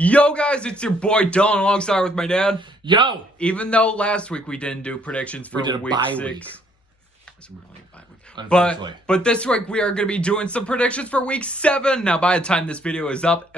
Yo guys, it's your boy Dylan alongside with my dad. Yo! Even though last week we didn't do predictions for We did a week bye 6. week. It's really a bye week. Unfortunately. But this week we are going to be doing some predictions for week 7. Now by the time this video is up,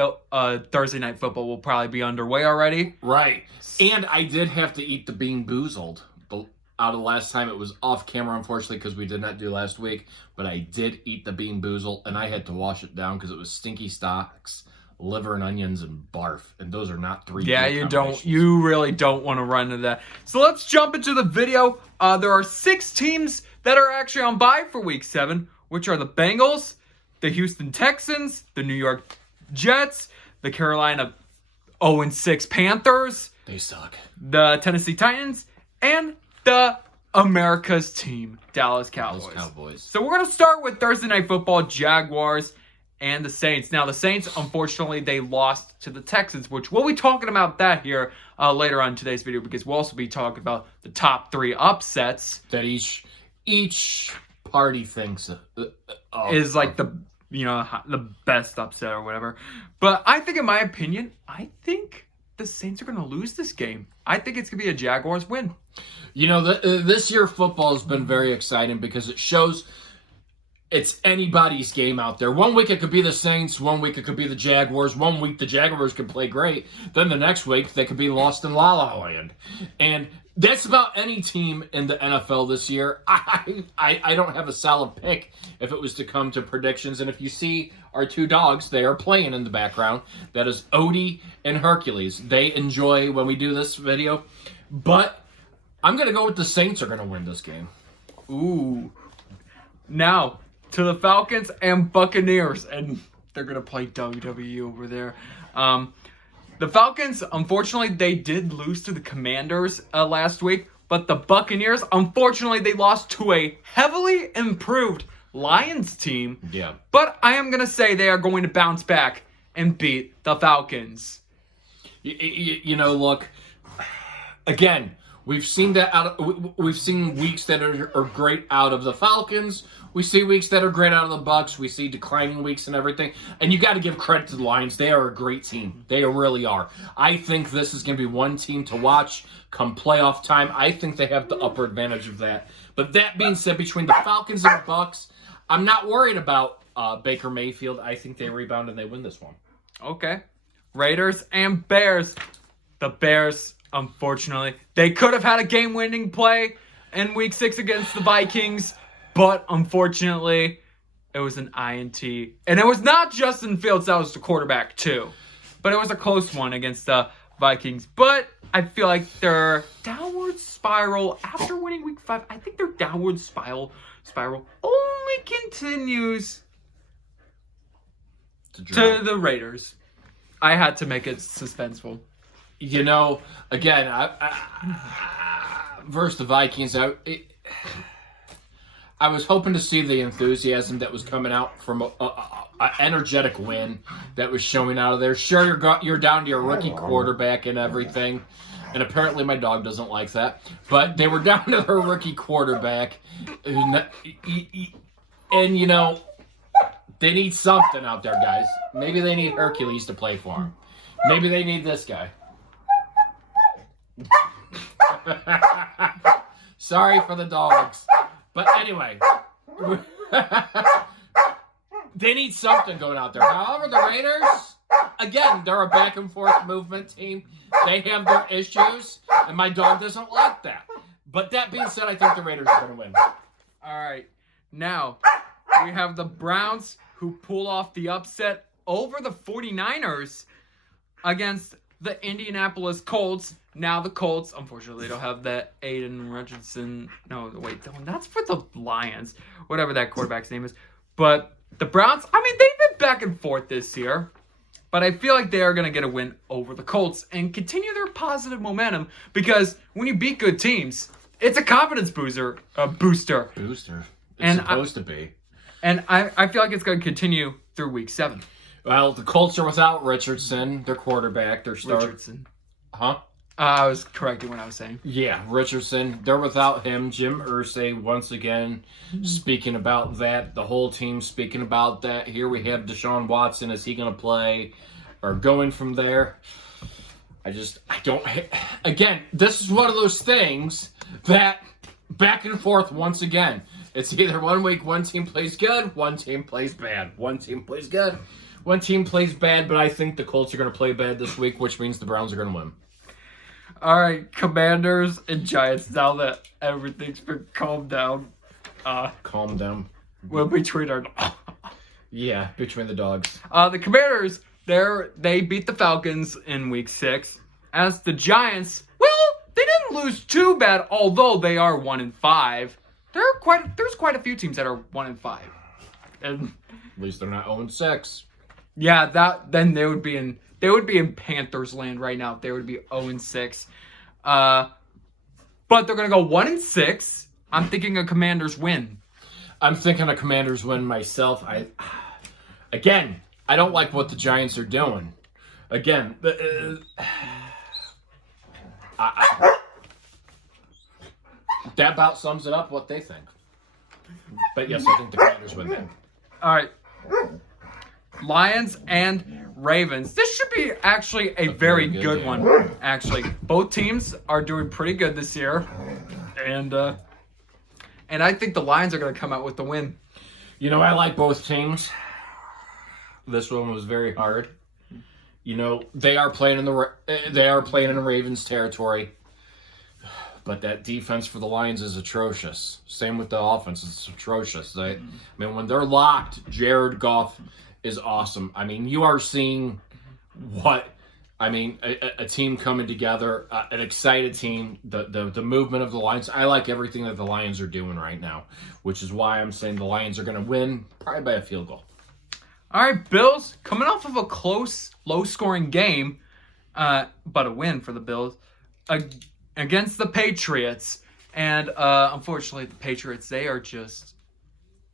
Thursday Night Football will probably be underway already. Right. And I did have to eat the Bean Boozled out of the last time. It was off camera, unfortunately, because we did not do last week. But I did eat the Bean Boozled, and I had to wash it down because it was stinky stocks, liver and onions, and barf. And those are not three. Yeah, good you really don't want to run into that. So let's jump into the video. There are 6 teams that are actually on bye for week 7, which are the Bengals, the Houston Texans, the New York Jets, the Carolina 0-6 Panthers, They suck. the Tennessee Titans, and the America's team, Dallas Cowboys. So we're going to start with Thursday Night Football, Jaguars, and the Saints. Now, the Saints, unfortunately, they lost to the Texans, which we'll be talking about that here later on in today's video, because we'll also be talking about the top 3 upsets. That each party thinks Is like the best upset or whatever. But I think, in my opinion, the Saints are going to lose this game. I think it's going to be a Jaguars win. You know, this year football has been very exciting because it shows it's anybody's game out there. One week it could be the Saints, one week it could be the Jaguars, one week the Jaguars could play great, then the next week they could be lost in La La Land. And that's about any team in the NFL this year. I don't have a solid pick if it was to come to predictions. And if you see our 2 dogs, they are playing in the background. That is Odie and Hercules. They enjoy when we do this video. But I'm going to go with the Saints are going to win this game. Ooh. Now, to the Falcons and Buccaneers. And they're going to play WWE over there. The Falcons, unfortunately, they did lose to the Commanders last week. But the Buccaneers, unfortunately, they lost to a heavily improved Lions team. Yeah. But I am going to say they are going to bounce back and beat the Falcons. You know, look, again, we've seen that we've seen weeks that are great out of the Falcons. We see weeks that are great out of the Bucs. We see declining weeks and everything. And you got to give credit to the Lions. They are a great team. They really are. I think this is going to be one team to watch come playoff time. I think they have the upper advantage of that. But that being said, between the Falcons and the Bucs, I'm not worried about Baker Mayfield. I think they rebound and they win this one. Okay. Raiders and Bears. The Bears, unfortunately, they could have had a game-winning play in Week 6 against the Vikings, but unfortunately, it was an INT. And it was not Justin Fields, that was the quarterback too. But it was a close one against the Vikings. But I feel like their downward spiral, after winning Week 5, I think their downward spiral only continues to the Raiders. I had to make it suspenseful. You know, again, versus the Vikings, I was hoping to see the enthusiasm that was coming out from an energetic win that was showing out of there. Sure, you're down to your rookie quarterback and everything, and apparently my dog doesn't like that. But they were down to their rookie quarterback, and you know, they need something out there, guys. Maybe they need Hercules to play for them. Maybe they need this guy. Sorry for the dogs. But anyway, they need something going out there. However, the Raiders, again, they're a back and forth movement team. They have their issues, and my dog doesn't like that. But that being said, I think the Raiders are going to win. All right. Now, we have the Browns who pull off the upset over the 49ers against the Indianapolis Colts. Now the Colts, unfortunately, don't have that Aiden Richardson. No, wait, that's for the Lions. Whatever that quarterback's name is. But the Browns, I mean, they've been back and forth this year. But I feel like they are going to get a win over the Colts and continue their positive momentum. Because when you beat good teams, it's a confidence booster. Booster. It's supposed to be. And I feel like it's going to continue through Week 7. Well, the Colts are without Richardson, their quarterback, their star. Richardson. Huh? I was correcting what I was saying. Yeah, Richardson. They're without him. Jim Irsay, once again, speaking about that. The whole team speaking about that. Here we have Deshaun Watson. Is he going to play? or going from there. I don't. Again, this is one of those things that back and forth once again. It's either 1 week one team plays good, one team plays bad. One team plays good, one team plays bad, but I think the Colts are going to play bad this week, which means the Browns are going to win. All right, Commanders and Giants. Now that everything's been calmed down, Calm down. well, between our Yeah, between the dogs. the Commanders, they beat the Falcons in Week 6. As the Giants, well, they didn't lose too bad, although they are 1-5. There's quite a few teams that are 1-5, and At least they're not 0-6. yeah, then they would be in Panthers land right now. They would be 0-6, but they're gonna go 1-6. I'm thinking a Commanders win. I'm thinking a Commanders win myself. Again, I don't like what the Giants are doing. Again, that about sums it up what they think. But yes, I think the Commanders win then. All right, Lions and Ravens. This should be actually a very good game. one. Actually, both teams are doing pretty good this year, and I think the Lions are going to come out with the win. You know, I like both teams. This one was very hard. You know, they are playing in the Ravens territory. But that defense for the Lions is atrocious. Same with the offense. It's atrocious. I mean, when they're locked, Jared Goff is awesome. I mean, you are seeing a team coming together, an excited team, the movement of the Lions. I like everything that the Lions are doing right now, which is why I'm saying the Lions are going to win, probably by a field goal. All right, Bills coming off of a close, low-scoring game, but a win for the Bills against the Patriots. And unfortunately, the Patriots, they are just,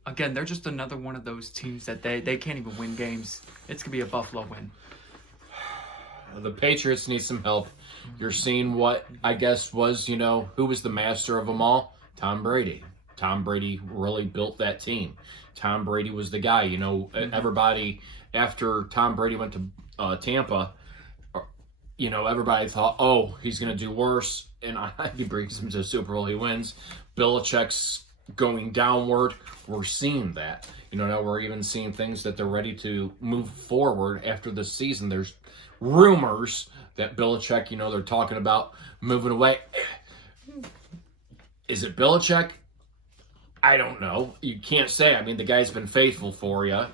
again, they're just another one of those teams that they can't even win games. It's going to be a Buffalo win. The Patriots need some help. You're seeing what I guess was, who was the master of them all? Tom Brady. Tom Brady really built that team. Tom Brady was the guy. Everybody, after Tom Brady went to Tampa, everybody thought, oh, he's going to do worse. And he brings him to the Super Bowl. He wins. Belichick's going downward. We're seeing that. Now we're even seeing things that they're ready to move forward after this season. There's rumors that Belichick, they're talking about moving away. Is it Belichick? I don't know. You can't say. I mean, the guy's been faithful for you.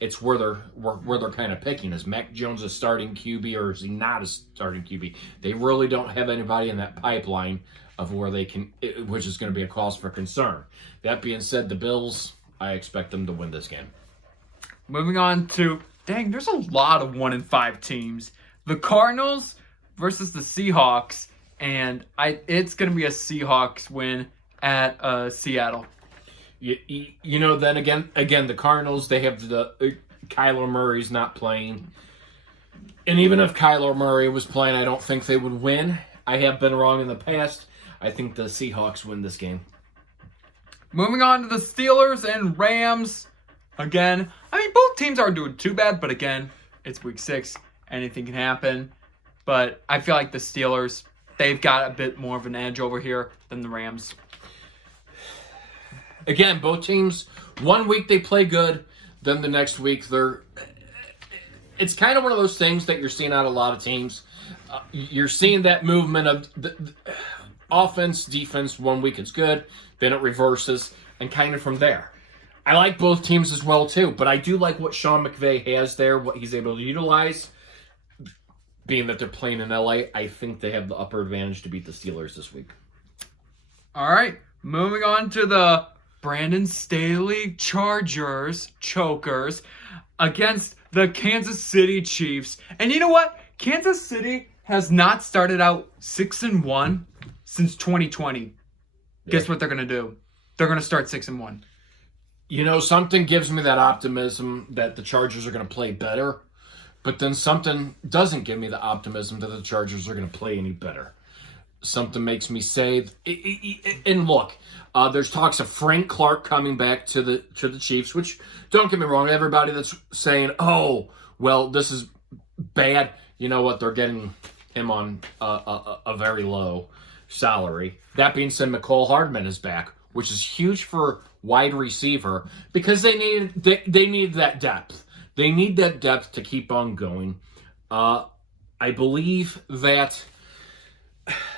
It's where they're kind of picking. Is Mac Jones a starting QB or is he not a starting QB? They really don't have anybody in that pipeline of where they can, which is going to be a cause for concern. That being said, the Bills, I expect them to win this game. Moving on to, there's a lot of 1-5 teams. The Cardinals versus the Seahawks, and it's going to be a Seahawks win at Seattle. Then again, the Cardinals, they have the Kyler Murray's not playing. And even if Kyler Murray was playing, I don't think they would win. I have been wrong in the past. I think the Seahawks win this game. Moving on to the Steelers and Rams. Again, both teams aren't doing too bad, but again, it's Week 6. Anything can happen. But I feel like the Steelers, they've got a bit more of an edge over here than the Rams. Again, both teams, 1 week they play good, then the next week it's kind of one of those things that you're seeing out of a lot of teams. You're seeing that movement of the offense, defense. 1 week it's good, then it reverses, and kind of from there. I like both teams as well, too, but I do like what Sean McVay has there, what he's able to utilize. Being that they're playing in LA, I think they have the upper advantage to beat the Steelers this week. All right, moving on to the Brandon Staley Chargers chokers against the Kansas City Chiefs. And you know what? Kansas City has not started out 6-1 since 2020. Yeah. Guess what they're going to do? They're going to start 6-1. Something gives me that optimism that the Chargers are going to play better, but then something doesn't give me the optimism that the Chargers are going to play any better. Something makes me say, and look, there's talks of Frank Clark coming back to the Chiefs, which, don't get me wrong, everybody that's saying, oh, well, this is bad. You know what? They're getting him on a very low salary. That being said, McCole Hardman is back, which is huge for wide receiver because they need that depth. They need that depth to keep on going. I believe that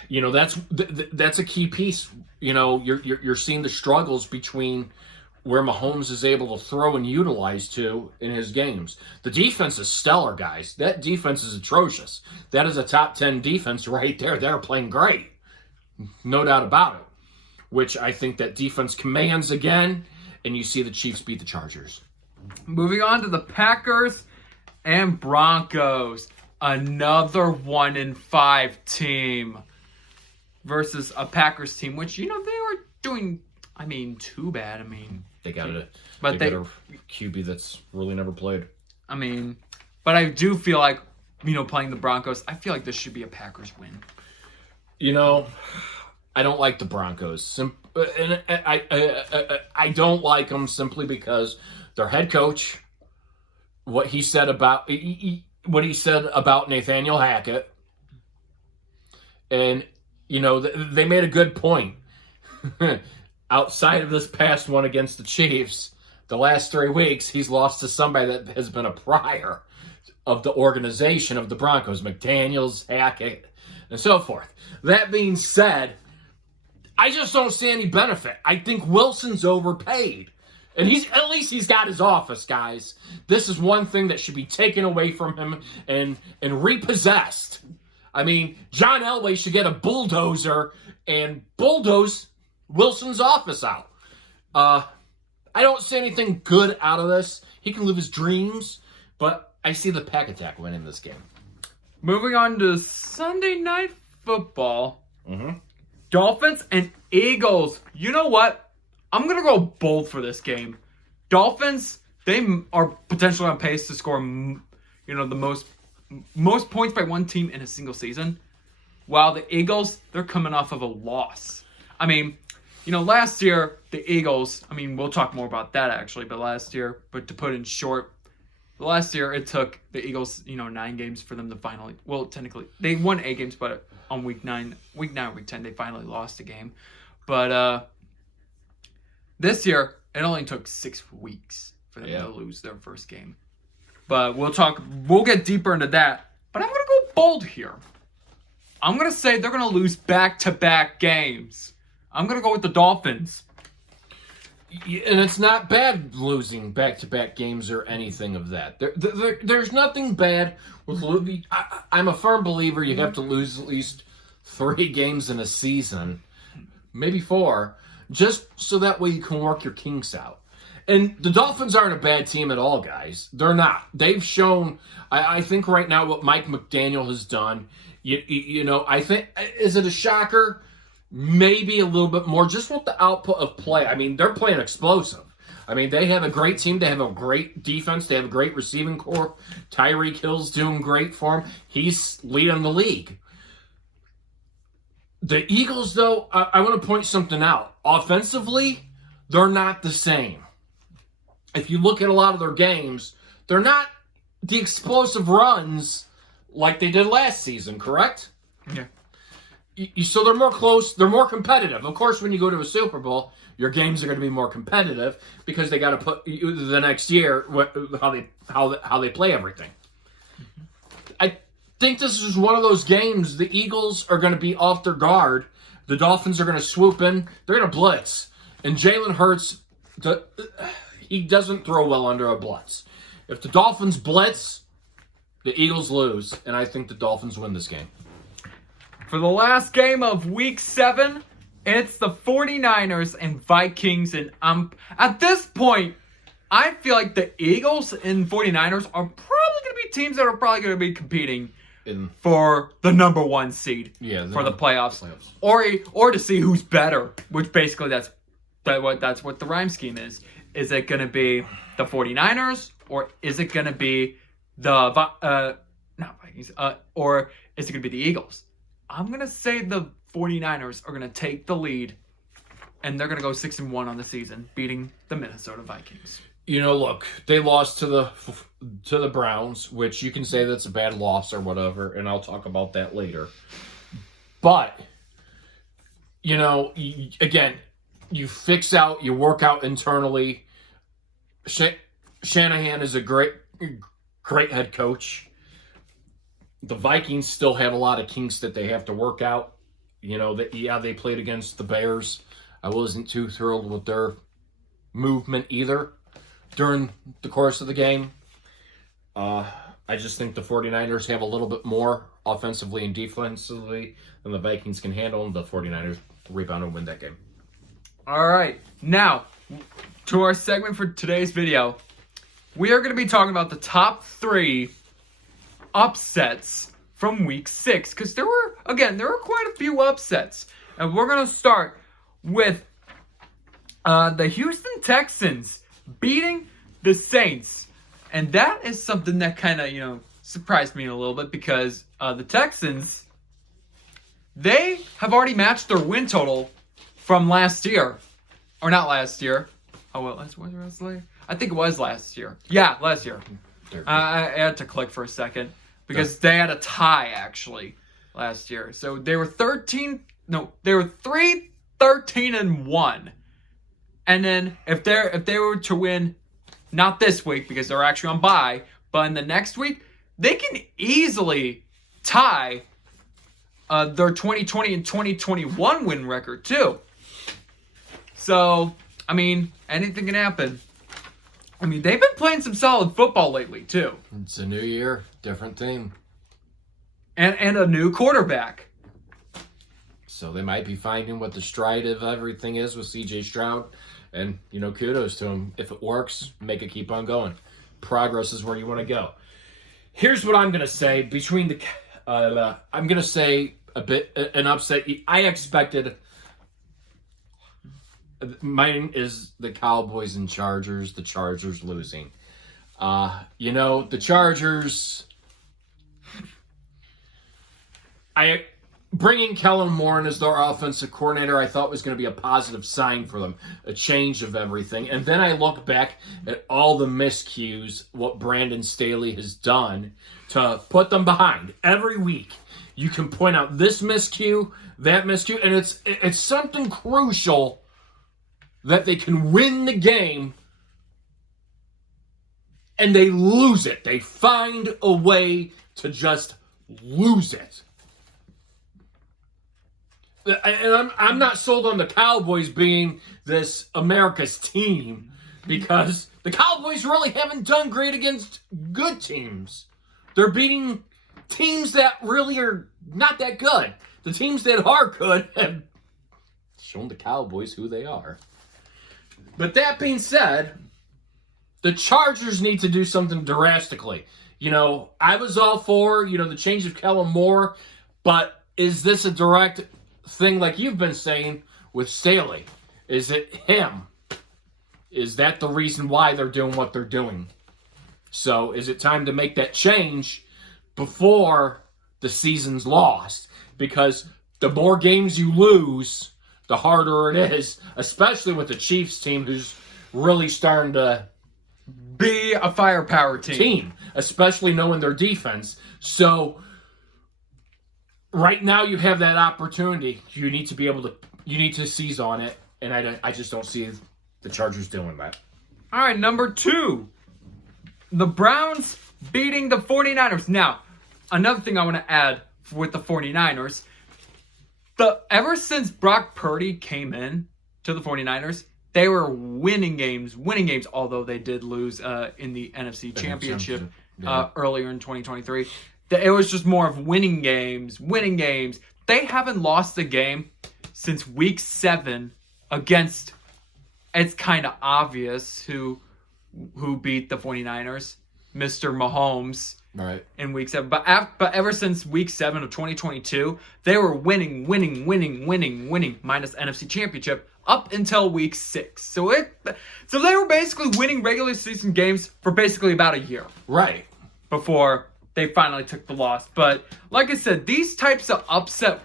that's a key piece. You're seeing the struggles between where Mahomes is able to throw and utilize to in his games. The defense is stellar, guys. That defense is atrocious. That is a top 10 defense right there. They're playing great. No doubt about it. Which I think that defense commands again, and you see the Chiefs beat the Chargers. Moving on to the Packers and Broncos. Another 1-5 team versus a Packers team, which, they are doing, too bad. They got a QB that's really never played. But I do feel like, playing the Broncos, I feel like this should be a Packers win. I don't like the Broncos. And I don't like them simply because their head coach, what he said about Nathaniel Hackett, and they made a good point. Outside of this past one against the Chiefs, the last 3 weeks, he's lost to somebody that has been a prior of the organization of the Broncos, McDaniels, Hackett, and so forth. That being said, I just don't see any benefit. I think Wilson's overpaid. And at least he's got his office, guys. This is one thing that should be taken away from him and repossessed. John Elway should get a bulldozer and bulldoze Wilson's office out. I don't see anything good out of this. He can live his dreams, but I see the Pack Attack winning this game. Moving on to Sunday Night Football. Mm-hmm. Dolphins and Eagles. You know what? I'm going to go bold for this game. Dolphins, they are potentially on pace to score, the most points by one team in a single season. While the Eagles, they're coming off of a loss. Last year, the Eagles, we'll talk more about that actually, but to put in short, last year it took the Eagles, 9 games for them to finally, well, technically, they won 8 games, but on week 9 or week 10, they finally lost a game. But this year, it only took 6 weeks for them to lose their first game. But we'll get deeper into that. But I'm going to go bold here. I'm going to say they're going to lose back-to-back games. I'm going to go with the Dolphins. And it's not bad losing back-to-back games or anything of that. There's nothing bad with losing. I'm a firm believer you have to lose at least 3 games in a season, maybe 4, just so that way you can work your kinks out. And the Dolphins aren't a bad team at all, guys. They're not. They've shown, I think right now what Mike McDaniel has done, I think, is it a shocker? Maybe a little bit more, just with the output of play. They're playing explosive. They have a great team. They have a great defense. They have a great receiving core. Tyreek Hill's doing great for him. He's leading the league. The Eagles, though, I want to point something out. Offensively, they're not the same. If you look at a lot of their games, they're not the explosive runs like they did last season, correct? Yeah. So they're more close. They're more competitive. Of course, when you go to a Super Bowl, your games are going to be more competitive because they got to put the next year how they play everything. I think this is one of those games. The Eagles are going to be off their guard. The Dolphins are going to swoop in. They're going to blitz, and Jalen Hurts, he doesn't throw well under a blitz. If the Dolphins blitz, the Eagles lose, and I think the Dolphins win this game. For the last game of Week 7, it's the 49ers and Vikings. And at this point, I feel like the Eagles and 49ers are probably going to be teams that are probably going to be competing for the number 1 seed for the playoffs. Or to see who's better, which basically that's what the rhyme scheme is. Is it going to be the 49ers or is it going to be the Vikings or is it going to be the Eagles? I'm going to say the 49ers are going to take the lead, and they're going to go 6-1 on the season, beating the Minnesota Vikings. Look, they lost to the Browns, which you can say that's a bad loss or whatever, and I'll talk about that later. But again, you work out internally. Shanahan is a great head coach. The Vikings still have a lot of kinks that they have to work out. They played against the Bears. I wasn't too thrilled with their movement either during the course of the game. I just think the 49ers have a little bit more offensively and defensively than the Vikings can handle, and the 49ers rebound and win that game. All right. Now, to our segment for today's video, we are going to be talking about the top 3 upsets from week 6, because there were quite a few upsets. And we're going to start with the Houston Texans beating the Saints. And that is something that kind of, surprised me a little bit, because the Texans, they have already matched their win total from last year. Or not last year. Oh, well, I think it was last year. Yeah, last year. I had to click for a second, because they had a tie, actually, last year. So they were 3-13-1. And then if they were to win, not this week because they're actually on bye, but in the next week, they can easily tie their 2020 and 2021 win record too. So, anything can happen. They've been playing some solid football lately too. It's a new year, different team. And a new quarterback. So they might be finding what the stride of everything is with C.J. Stroud. And, kudos to him. If it works, make it keep on going. Progress is where you want to go. Here's what I'm going to say. I'm going to say an upset. I expected, mine is the Cowboys and Chargers. The Chargers losing. The Chargers, bringing Kellen Moore in as their offensive coordinator, I thought was going to be a positive sign for them, a change of everything. And then I look back at all the miscues, what Brandon Staley has done to put them behind. Every week, you can point out this miscue, that miscue, and it's something crucial that they can win the game, and they lose it. They find a way to just lose it. And I'm not sold on the Cowboys being this America's team, because the Cowboys really haven't done great against good teams. They're beating teams that really are not that good. The teams that are good have shown the Cowboys who they are. But that being said, the Chargers need to do something drastically. I was all for, the change of Kellen Moore, but is this a direct thing like you've been saying with Staley? Is it him? Is that the reason why they're doing what they're doing? So is it time to make that change before the season's lost? Because the more games you lose, the harder it is, especially with the Chiefs team, who's really starting to be a firepower team, especially knowing their defense. So right now you have that opportunity. You need to seize on it, and I just don't see the Chargers doing that. All right, number 2. The Browns beating the 49ers. Now, another thing I want to add with the 49ers, ever since Brock Purdy came in to the 49ers, they were winning games, although they did lose in the NFC Championship earlier in 2023. It was just more of winning games. They haven't lost a game since week 7 against, it's kind of obvious who beat the 49ers, Mr. Mahomes. Right. In week 7. But ever since week 7 of 2022, they were winning, minus NFC Championship, up until week 6. So they were basically winning regular season games for basically about a year. Right. Before they finally took the loss. But like I said, these types of upset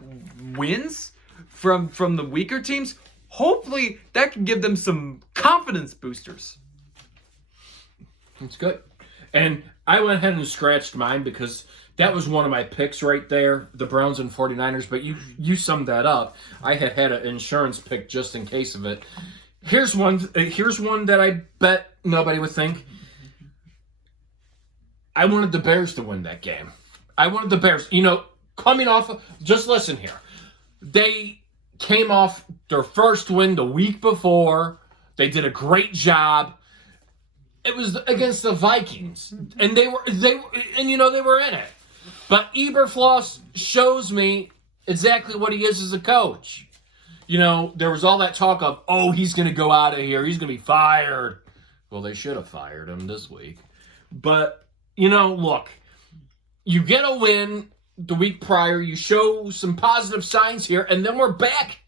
wins from the weaker teams, hopefully that can give them some confidence boosters. It's good. And I went ahead and scratched mine because that was one of my picks right there, the Browns and 49ers. But you summed that up. I had an insurance pick just in case of it. Here's one that I bet nobody would think. I wanted the Bears to win that game. I wanted the Bears. Coming off of, just listen here. They came off their first win the week before. They did a great job. It was against the Vikings, and they were in it. But Eberflus shows me exactly what he is as a coach. There was all that talk of, oh, he's going to go out of here. He's going to be fired. Well, they should have fired him this week. But, look, you get a win the week prior. You show some positive signs here, and then we're back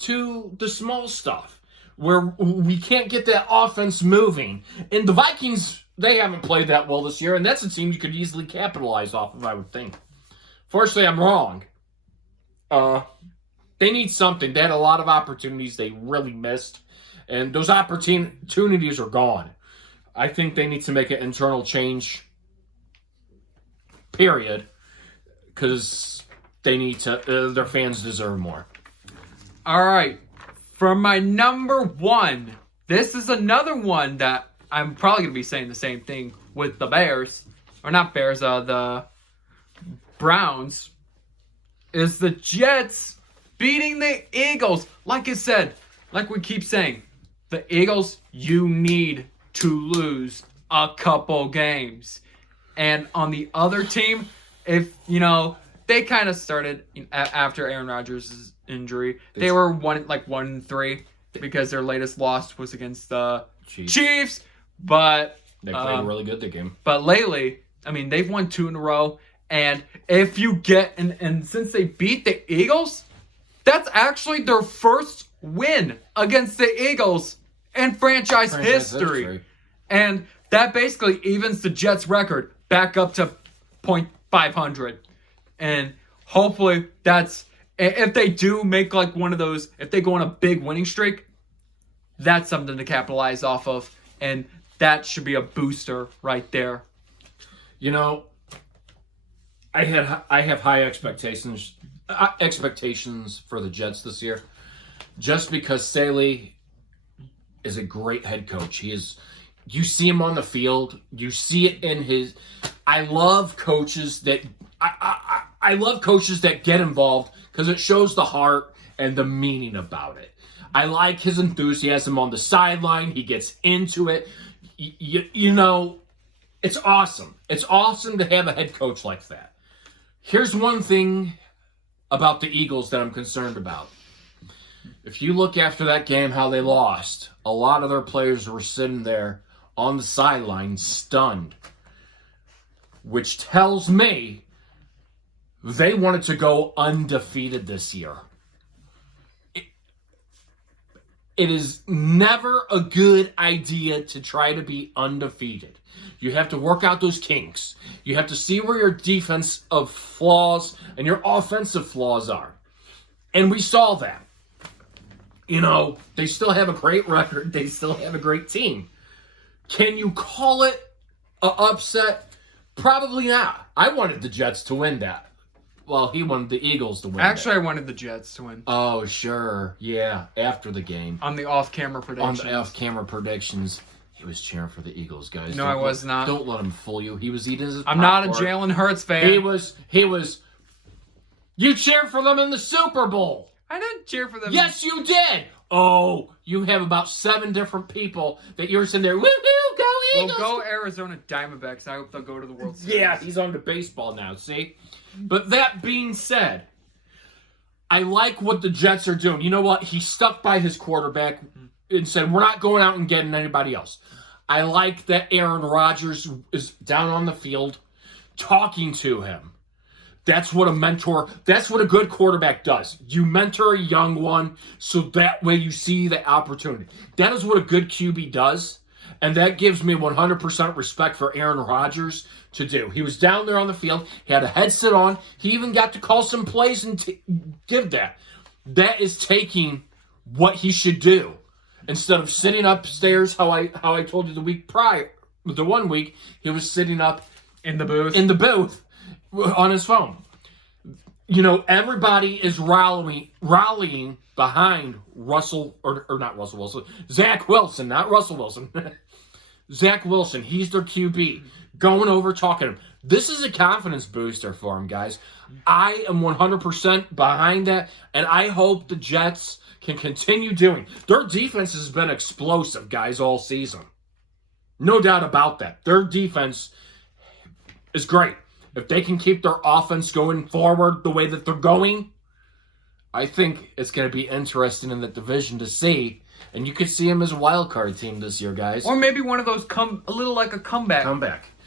to the small stuff where we can't get that offense moving. And the Vikings, they haven't played that well this year, and that's a team you could easily capitalize off of, I would think. Fortunately, I'm wrong. They need something. They had a lot of opportunities they really missed, and those opportunities are gone. I think they need to make an internal change, period, because they need to. Their fans deserve more. All right. For my number one, this is another one that I'm probably going to be saying the same thing with the Bears. Or not Bears, the Browns. Is the Jets beating the Eagles. Like I said, like we keep saying, the Eagles, you need to lose a couple games. And on the other team, if, they kind of started after Aaron Rodgers' injury. They were 1-3 because their latest loss was against the Chiefs. But they played really good that game. But lately, they've won 2 in a row. And if you get and since they beat the Eagles, that's actually their first win against the Eagles in franchise history. And that basically evens the Jets' record back up to .500. And hopefully that's, if they do make one of those, if they go on a big winning streak, that's something to capitalize off of. And that should be a booster right there. I have high expectations for the Jets this year, just because Staley is a great head coach. You see him on the field. You see it in his. I love coaches that I love coaches that get involved because it shows the heart and the meaning about it. I like his enthusiasm on the sideline. He gets into it. It's awesome. It's awesome to have a head coach like that. Here's one thing about the Eagles that I'm concerned about. If you look after that game, how they lost, a lot of their players were sitting there on the sideline stunned, which tells me they wanted to go undefeated this year. It is never a good idea to try to be undefeated. You have to work out those kinks. You have to see where your defensive flaws and your offensive flaws are. And we saw that. They still have a great record. They still have a great team. Can you call it an upset? Probably not. I wanted the Jets to win that. Well, he wanted the Eagles to win. Actually, I wanted the Jets to win. Oh, sure. Yeah, after the game. On the off-camera predictions. He was cheering for the Eagles, guys. No, I was not. Don't let him fool you. He was eating his I'm not a Jalen Hurts fan. He was. You cheered for them in the Super Bowl. I didn't cheer for them. Yes, you did. Oh, you have about 7 different people that you're sitting there, woo-hoo, go Eagles. Well, go Arizona Diamondbacks. I hope they'll go to the World Series. Yeah, he's on to baseball now, see? But that being said, I like what the Jets are doing. You know what? He stuck by his quarterback and said, we're not going out and getting anybody else. I like that Aaron Rodgers is down on the field talking to him. That's what a good quarterback does. You mentor a young one so that way you see the opportunity. That is what a good QB does. And that gives me 100% respect for Aaron Rodgers to do. He was down there on the field. He had a headset on. He even got to call some plays and give that. That is taking what he should do. Instead of sitting upstairs, how I told you the week prior, The one week he was sitting up In the booth. in the booth on his phone. You know, everybody is rallying behind Russell, or not Russell Wilson, Zach Wilson, not Russell Wilson. Zach Wilson, he's their QB. Going over, talking to him. This is a confidence booster for him, guys. I am 100% behind that, and I hope the Jets can continue doing. Their defense has been explosive, guys, all season. No doubt about that. Their defense is great. If they can keep their offense going forward the way that they're going, I think it's going to be interesting in the division to see. And you could see him as a wild card team this year, guys. Or maybe one of those a little like a comeback.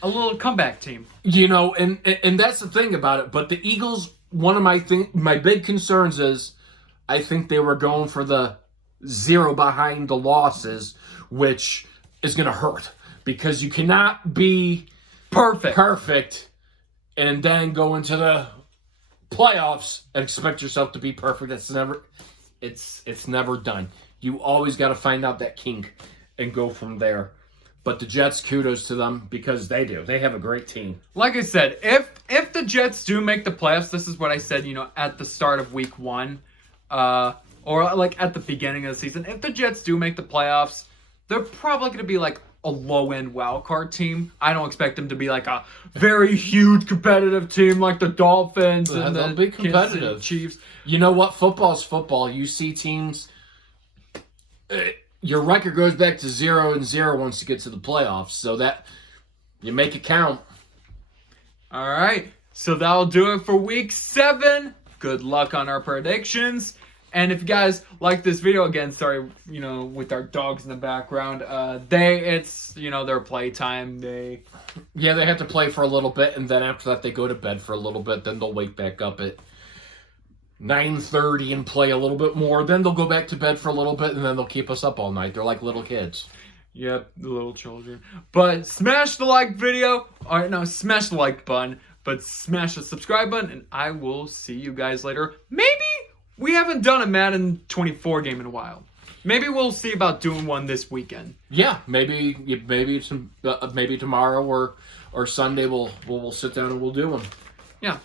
A little comeback team. You know, and that's the thing about it. But the Eagles, one of my big concerns is I think they were going for the 0 behind the losses, which is going to hurt. Because you cannot be perfect and then go into the playoffs and expect yourself to be perfect. It's never done. You always got to find out that kink and go from there. But the Jets, kudos to them because they do. They have a great team. Like I said, if the Jets do make the playoffs, this is what I said, at the start of week 1, or like at the beginning of the season. If the Jets do make the playoffs, they're probably going to be like a low-end wild card team. I don't expect them to be like a very huge competitive team like the Dolphins and They'll the be Kansas City competitive. Chiefs. You know what? Football's football. You see teams. Your record goes back to 0-0 once you get to the playoffs, so that you make it count. All right, so that'll do it for week 7. Good luck on our predictions. And if you guys like this video, again, sorry, with our dogs in the background, it's their playtime. They have to play for a little bit, and then after that they go to bed for a little bit. Then they'll wake back up at 9:30 and play a little bit more. Then they'll go back to bed for a little bit, and then they'll keep us up all night. They're like little kids. Yep, the little children. But smash the like video. All right, no, smash the like button. But smash the subscribe button, and I will see you guys later. Maybe we haven't done a Madden 24 game in a while. Maybe we'll see about doing one this weekend. Yeah, maybe tomorrow or Sunday we'll sit down and we'll do one. Yeah.